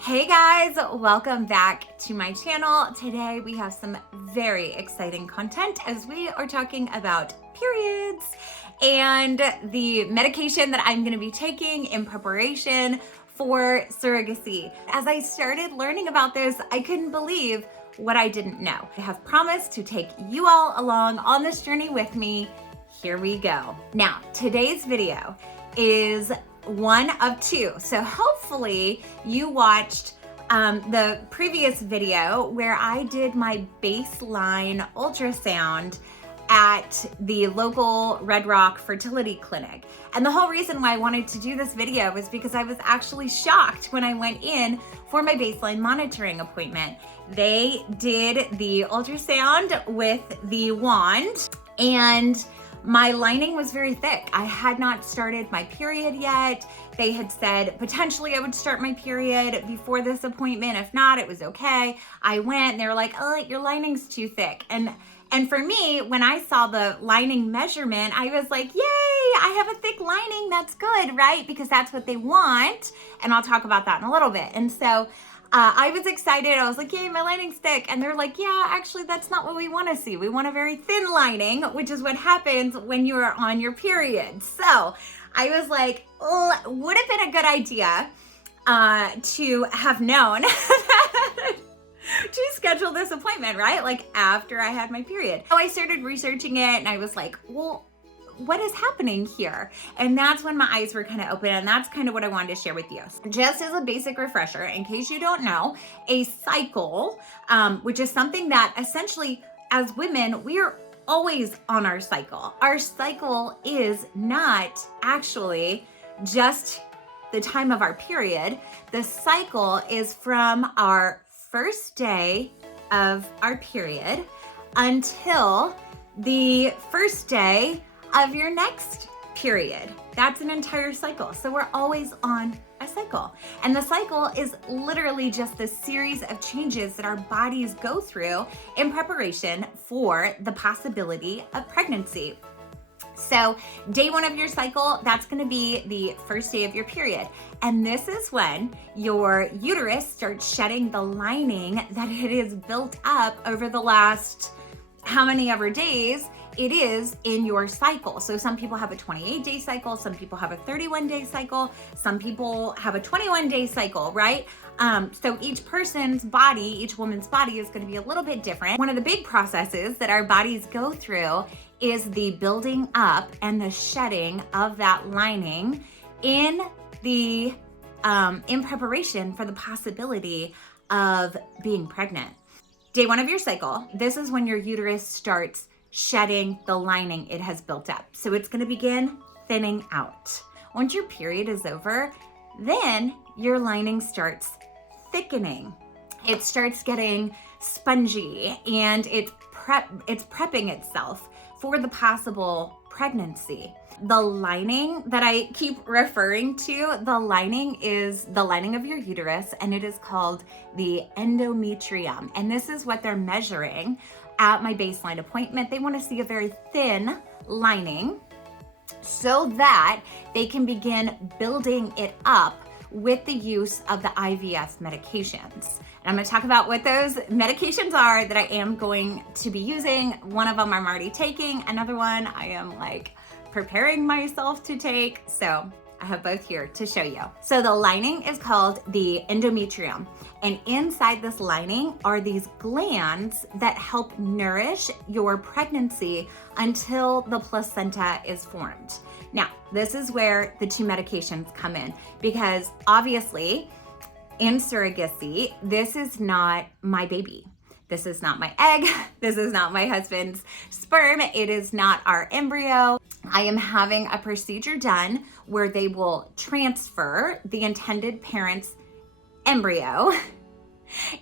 Hey guys, welcome back to my channel. Today we have some very exciting content as we are talking about periods and the medication that I'm going to be taking in preparation for surrogacy. As I started learning about this, I couldn't believe what I didn't know. I have promised to take you all along on this journey with me. Here we go. Now, today's video is one of two. So hopefully you watched the previous video where I did my baseline ultrasound at the local Red Rock fertility clinic. And the whole reason why I wanted to do this video was because I was actually shocked when I went in for my baseline monitoring appointment. They did the ultrasound with the wand and my lining was very thick. I had not started my period yet. They had said potentially I would start my period before this appointment. If not, it was okay. I went and they were like, oh, your lining's too thick. And for me, when I saw the lining measurement, I was like, yay, I have a thick lining. That's good, right? Because that's what they want. And I'll talk about that in a little bit. And so I was excited. I was like, yay, my lining's thick. And they're like, yeah, actually, that's not what we want to see. We want a very thin lining, which is what happens when you are on your period. So I was like, oh, would have been a good idea to have known to schedule this appointment, right? Like after I had my period. So I started researching it and I was like, well, what is happening here? And that's when my eyes were kind of open, and that's kind of what I wanted to share with you. Just as a basic refresher, in case you don't know, a cycle, which is something that essentially as women, we are always on our cycle. Our cycle is not actually just the time of our period. The cycle is from our first day of our period until the first day of your next period. That's an entire cycle. So we're always on a cycle. And the cycle is literally just the series of changes that our bodies go through in preparation for the possibility of pregnancy. So day one of your cycle, that's going to be the first day of your period. And this is when your uterus starts shedding the lining that it has built up over the last how many ever days it is in your cycle. So some people have a 28-day cycle, some people have a 31-day cycle, some people have a 21-day cycle, right? So each person's body, each woman's body is going to be a little bit different. One of the big processes that our bodies go through is the building up and the shedding of that lining in preparation for the possibility of being pregnant. Day one of your cycle, this is when your uterus starts shedding the lining it has built up. So it's going to begin thinning out. Once your period is over, then your lining starts thickening. It starts getting spongy and it's prepping itself for the possible pregnancy. The lining that I keep referring to, the lining is the lining of your uterus, and it is called the endometrium. And this is what they're measuring at my baseline appointment. They want to see a very thin lining so that they can begin building it up with the use of the IVF medications. And I'm going to talk about what those medications are that I am going to be using. One of them I'm already taking. Another one I am preparing myself to take. So I have both here to show you. So the lining is called the endometrium. And inside this lining are these glands that help nourish your pregnancy until the placenta is formed. Now, this is where the two medications come in, because obviously in surrogacy, this is not my baby. This is not my egg. This is not my husband's sperm. It is not our embryo. I am having a procedure done where they will transfer the intended parent's embryo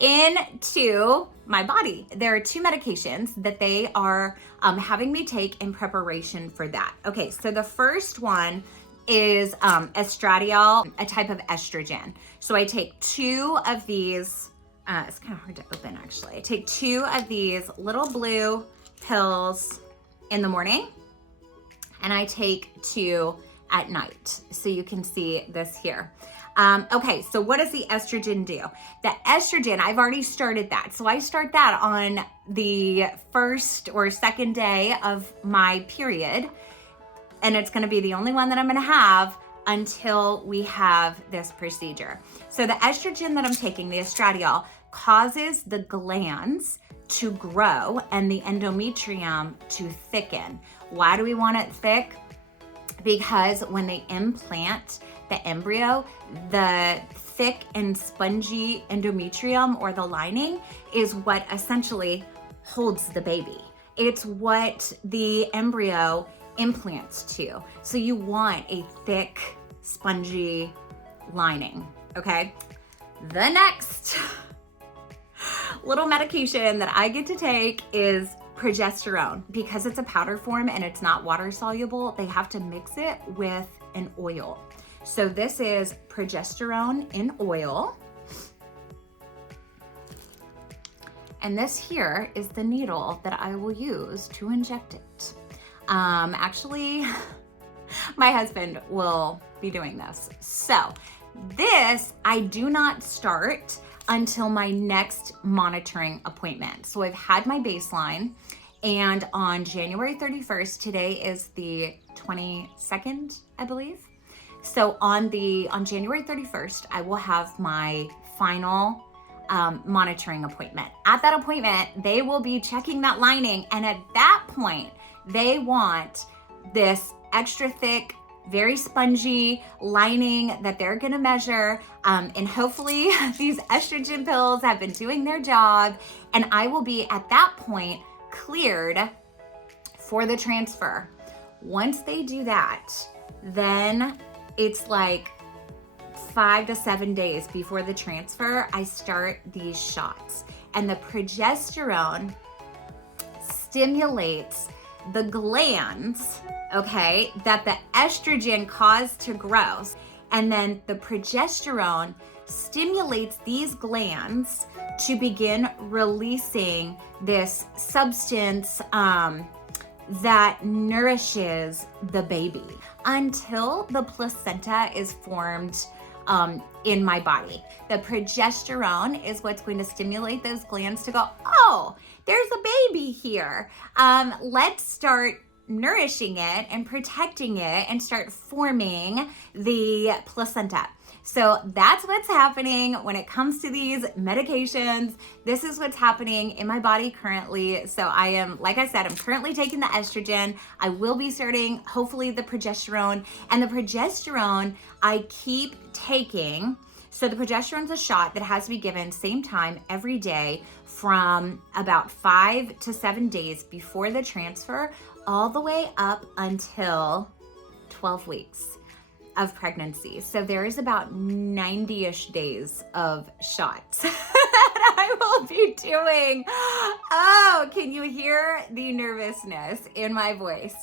into my body. There are two medications that they are having me take in preparation for that. Okay, so the first one is estradiol, a type of estrogen. So I take two of these, it's kind of hard to open actually. I take two of these little blue pills in the morning, and I take two at night. So you can see this here. Okay, so what does the estrogen do? The estrogen, I've already started that. So I start that on the first or second day of my period. And it's gonna be the only one that I'm gonna have until we have this procedure. So the estrogen that I'm taking, the estradiol, causes the glands to grow and the endometrium to thicken. Why do we want it thick? Because when they implant the embryo, the thick and spongy endometrium or the lining is what essentially holds the baby. It's what the embryo implants to. So you want a thick, spongy lining, okay? The next little medication that I get to take is progesterone. Because it's a powder form and it's not water soluble, they have to mix it with an oil. So this is progesterone in oil. And this here is the needle that I will use to inject it. Actually, my husband will be doing this. So this I do not start until my next monitoring appointment. So I've had my baseline, and on January 31st, today is the 22nd, I believe. So on January 31st, I will have my final monitoring appointment. At that appointment, they will be checking that lining, and at that point, they want this extra thick, very spongy lining that they're gonna measure. And hopefully these estrogen pills have been doing their job, and I will be at that point cleared for the transfer. Once they do that, then it's like 5 to 7 days before the transfer, I start these shots. And the progesterone stimulates the glands, okay, that the estrogen caused to grow. And then the progesterone stimulates these glands to begin releasing this substance that nourishes the baby until the placenta is formed in my body. The progesterone is what's going to stimulate those glands to go, oh, there's a baby here. Let's start nourishing it and protecting it and start forming the placenta. So that's what's happening when it comes to these medications. This is what's happening in my body currently. So I am, like I said, I'm currently taking the estrogen. I will be starting, hopefully, the progesterone. And the progesterone I keep taking. So the progesterone's a shot that has to be given same time every day from about 5 to 7 days before the transfer, all the way up until 12 weeks of pregnancy. So there is about 90-ish days of shots that I will be doing. Oh, can you hear the nervousness in my voice?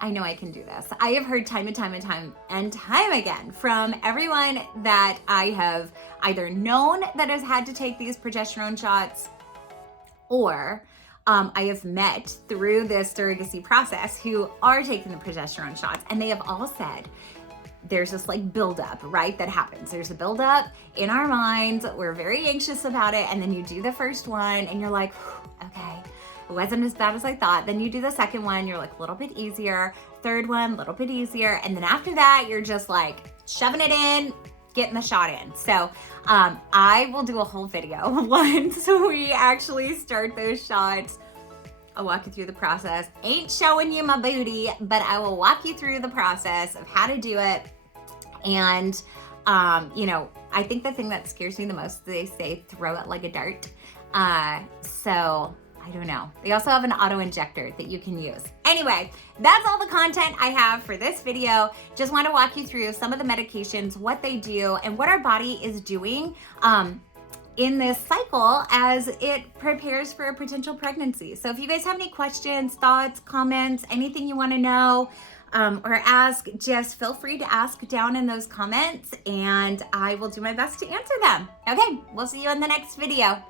I know I can do this. I have heard time and time again from everyone that I have either known that has had to take these progesterone shots, or I have met through this surrogacy process who are taking the progesterone shots, and they have all said there's this like buildup, right? That happens. There's a buildup in our minds. We're very anxious about it. And then you do the first one and you're like, okay, it wasn't as bad as I thought. Then you do the second one, you're like a little bit easier. Third one, a little bit easier. And then after that, you're just like shoving it in, getting the shot in. So I will do a whole video once we actually start those shots. I'll walk you through the process. Ain't showing you my booty, but I will walk you through the process of how to do it. And, you know, I think the thing that scares me the most, they say throw it like a dart. So I don't know. They also have an auto injector that you can use. Anyway, that's all the content I have for this video. Just want to walk you through some of the medications, what they do, and what our body is doing in this cycle as it prepares for a potential pregnancy. So if you guys have any questions, thoughts, comments, anything you want to know or ask, just feel free to ask down in those comments and I will do my best to answer them. Okay, we'll see you in the next video.